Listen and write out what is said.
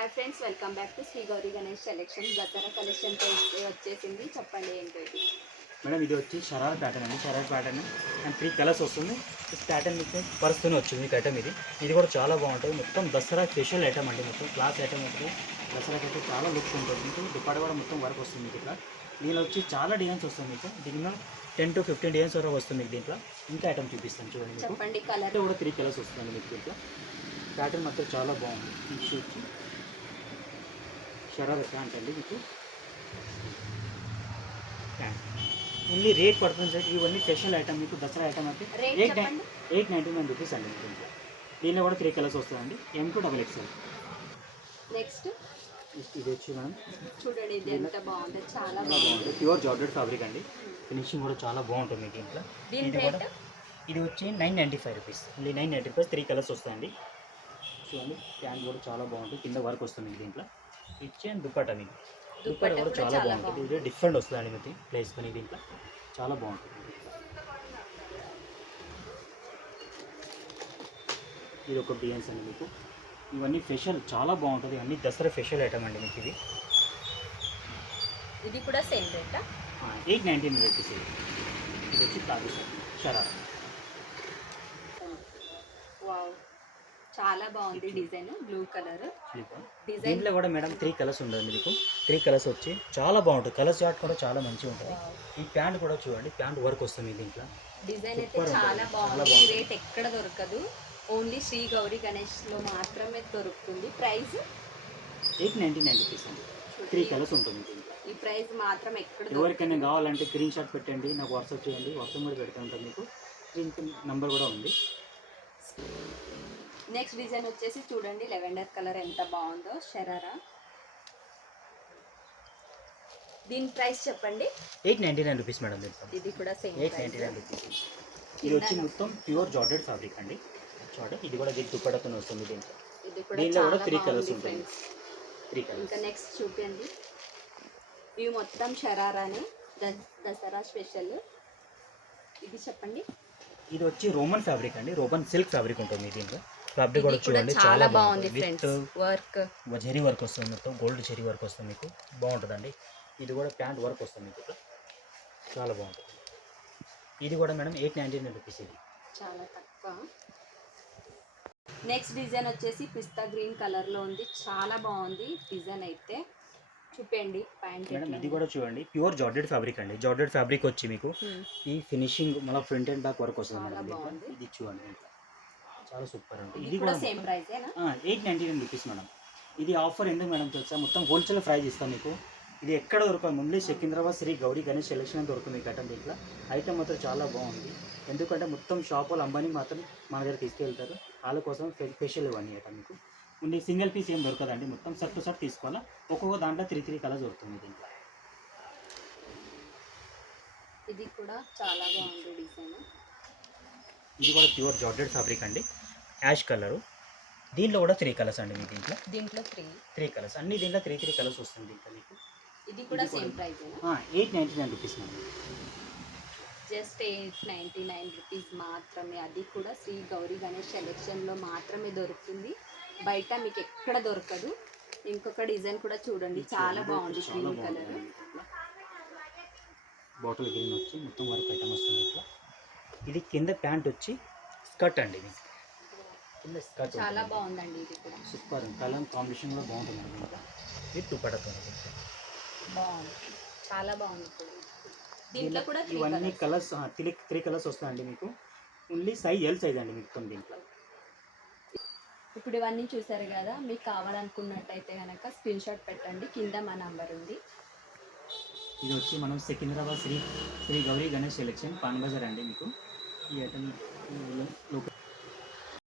Hi friends, welcome back to Sri Gauri Ganesh selection. Dasara collection వచ్చేసింది. చెప్పండి ఏంటో ఇది. మేడం ఇది వచ్చి షరారా ప్యాటర్న్ అండి. షరారా ప్యాటర్న్ అండ్ 3 కలర్స్ వస్తుంది. ఈ ప్యాటర్న్ మీకు పర్స్తూనే వచ్చింది మీకు ఐటమ్ ఇది కూడా చాలా బాగుంటుంది. మొత్తం దసరా స్పెషల్ ఐటమ్ అండి. మొత్తం క్లాస్ ఐటమ్ ఉంటుంది. దసరాకి అయితే చాలా లుక్స్ ఉంటుంది. మీకు దుప్పట కూడా మొత్తం వర్క్ వస్తుంది మీకు ఇట్లా. దీనిలో వచ్చి చాలా డిజైన్స్ వస్తుంది మీకు. దీనిలో 10 to 15 డిజైన్స్ వరకు వస్తుంది మీకు. దీంట్లో ఇంకా ఐటమ్ చూపిస్తాను చూడండి. మీకు చెప్పండి. కలర్ కూడా 3 కలర్స్ వస్తుంది మీకు. దీంట్లో ప్యాటర్న్ మాత్రం చాలా బాగుంది. ఇది వచ్చి షరారా ప్యాంట్ అండి మీకు. ప్యాంట్ ఓన్లీ రేట్ పడుతుంది సార్. ఇవన్నీ స్పెషల్ ఐటమ్ మీకు. దసరా ఐటమ్ అయితే 899 రూపీస్ అండి మీకు. దీనిలో కూడా 3 కలర్స్ వస్తుందండి. M2 XXL. నెక్స్ట్ ఇది వచ్చి మనం చూడండి, ఇది ఎంత బాగుంది. చాలా బాగుంటుంది. ప్యూర్ జార్జెట్ ఫ్యాబ్రిక్ అండి. ఫినిషింగ్ కూడా చాలా బాగుంటుంది మీకు. ఇంట్లో ఇది వచ్చి 995 రూపీస్. Only 990 rupees. 3 కలర్స్ వస్తాయండి. చూడండి ప్యాంట్ కూడా చాలా బాగుంటుంది. కింద వర్క్ వస్తుంది మీకు. దీంట్లో ఇచ్చే దుప్పట మీకు. దుప్పట కూడా చాలా బాగుంటుంది. ఇది డిఫరెంట్ వస్తుందండి మీకు. ప్లేస్ పని దీంట్లో చాలా బాగుంటుంది. ఇది ఒక డిజైన్స్ అండి మీకు. ఇవన్నీ ఫెషల్ చాలా బాగుంటుంది. అన్ని దసరా ఫెషల్ ఐటమ్ అండి మీకు. ఇది కూడా సేమ్ రేటా? 899 రూపీస్. ఇది వచ్చి ప్లాజో షరారా. వావ్, చాలా బాగుంది డిజైన్. బ్లూ కలర్ దీంట్లో కూడా మేడం 3 కలర్స్ ఉంటుంది మీకు. 3 కలర్స్ వచ్చి చాలా బాగుంటుంది. కలర్ చార్ట్ కూడా చాలా మంచిగా ఉంటుంది. ఈ ప్యాంట్ కూడా చూడండి, ప్యాంట్ వర్క్ వస్తుంది దీంట్లో. డిజైన్ అయితే చాలా బాగుంది. రేట్ ఎక్కడ దొరకదు. ఓన్లీ శ్రీ గౌరీ గణేష్లో మాత్రమే దొరుకుతుంది. ప్రైస్ 899 రూపీస్ అండి. 3 కలర్స్ ఉంటుంది దీంట్లో. ఈ ప్రైస్ మాత్రం ఎక్కడ ఎవరికైనా కావాలంటే స్క్రీన్ షాట్ పెట్టండి, నాకు వాట్సాప్ చేయండి. వాట్సాప్ కూడా పెడుతూ ఉంటుంది మీకు. దీనికి నంబర్ కూడా ఉంది. నెక్స్ట్ డిజైన్ వచ్చేసి చూడండి, లెవెండర్ కలర్ ఎంత బాగుందో. షరారా. దీని ప్రైస్ చెప్పండి. 899 రూపీస్ మేడం. ఇది కూడా సేమ్ 899 రూపీస్. ఇది వచ్చి మొత్తం ప్యూర్ జార్జెట్ ఫ్యాబ్రిక్ అండి. చూడండి, ఇది కూడా దీని దుప్పటతో వస్తుంది దీంట్లో. దీంట్లో కూడా 3 కలర్స్ ఉంటాయి. 3 కలర్స్. ఇంకా నెక్స్ట్ చూపించండి. ఇవి మొత్తం షరారానే, దసరా స్పెషల్. ఇది చెప్పండి. ఇది వచ్చి రోమన్ ఫ్యాబ్రిక్ అండి. రోమన్ సిల్క్ ఫ్యాబ్రిక్ ఉంటుంది దీంట్లో. ఫ్యాబ్రిక్ కూడా చూడండి చాలా బాగుంది ఫ్రెండ్స్. వర్క్ జెరీ వర్క్ వస్తుంది మొత్తం. గోల్డ్ జెరీ వర్క్ వస్తుంది మీకు. బాగుంటుందండి. ఇది కూడా ప్యాంట్ వర్క్ వస్తుంది మీకు. చాలా బాగుంటుంది. ఇది కూడా మేడం 899 రూపీస్. ఇది చాలా తక్కువ. నెక్స్ట్ డిజైన్ వచ్చేసి పిస్తా గ్రీన్ కలర్లో ఉంది. చాలా బాగుంది డిజైన్ అయితే. చూపండి ప్యాంట్. మేడం ఇది కూడా చూడండి, ప్యూర్ జార్జెట్ ఫ్యాబ్రిక్ అండి. జార్జెట్ ఫ్యాబ్రిక్ వచ్చి మీకు ఈ ఫినిషింగ్ మళ్ళీ ఫ్రంట్ అండ్ బ్యాక్ వర్క్ వస్తుంది మేడం. ఇది చూడండి, చాలా సూపర్ అండి. ఇది కూడా సేమ్ ప్రైస్ 899 రూపీస్ మేడం. ఇది ఆఫర్ ఎందుకు మేడం తెలుసా? మొత్తం హోల్సేల్ ప్రైస్ ఇస్తాం మీకు. ఇది ఎక్కడ దొరకదు. ముందు సికింద్రాబాద్ శ్రీ గౌరీ గణేష్ సెలెక్షన్ దొరుకుతుంది మీకు ఐటమ్. దీంట్లో ఐటమ్ మాత్రం చాలా బాగుంది. ఎందుకంటే మొత్తం షాప్ వాళ్ళు అమ్మాయిని మాత్రం మన దగ్గర తీసుకెళ్తారు. వాళ్ళ కోసం స్పెషల్ ఇవన్నీ ఐటమ్ మీకు. ముందు సింగిల్ పీస్ ఏం దొరకదండి. మొత్తం సెట్ టు సెట్ తీసుకోవాలా. ఒక్కొక్క దాంట్లో 3 కలర్స్ దొరుకుతుంది దీంట్లో. ఇది కూడా చాలా బాగుంది డిజైన్. ఇది కూడా ప్యూర్ జార్జెట్ ఫ్యాబ్రిక్ అండి. Ash colour. దీంట్లో కూడా 3 కలర్స్ అండి మీకు. దీంట్లో 3 కలర్స్ అన్ని. దీంట్లో 3 కలర్స్ వస్తుంది దీంట్లో మీకు. ఇది కూడా same price 899 rupees madam. Just 899 rupees మాత్రమే. అది కూడా శ్రీ గౌరీ గణేష్ సెలెక్షన్లో మాత్రమే దొరుకుతుంది. బయట మీకు ఎక్కడ దొరకదు. ఇంకొక డిజైన్ కూడా చూడండి, చాలా బాగుంది. గ్రీన్ కలర్ బాటిల్ గ్రీన్ వచ్చి మొత్తం వర్క్ ఐటమ్ వస్తుంది ఇట్లా. ఇది కింద ప్యాంట్ వచ్చి స్కర్ట్ అండి మీకు. కింద స్కర్ట్ చాలా బాగుందండి. ఇది కూడా సూపర్. కలర్ కాంబినేషన్ కూడా బాగుంటుంది ఇంకా. ఇది దుప్పటతో బాగుంది, చాలా బాగుంది. దీంట్లో కూడా ఇవన్నీ కలర్స్ 3 కలర్స్ వస్తాయండి మీకు. ఓన్లీ సైజ్ L సైజ్ అండి మీకు దీంట్లో. ఇప్పుడు ఇవన్నీ చూసారు కదా. మీకు కావాలనుకున్నట్టయితే కనుక స్క్రీన్ షాట్ పెట్టండి. కింద మా నంబర్ ఉంది. ఇది వచ్చి మనం సికింద్రాబాద్ శ్రీ గౌరీ గణేష్ సెలెక్షన్ పాన్ బజార్ అండి మీకు. ఈ ఐటమ్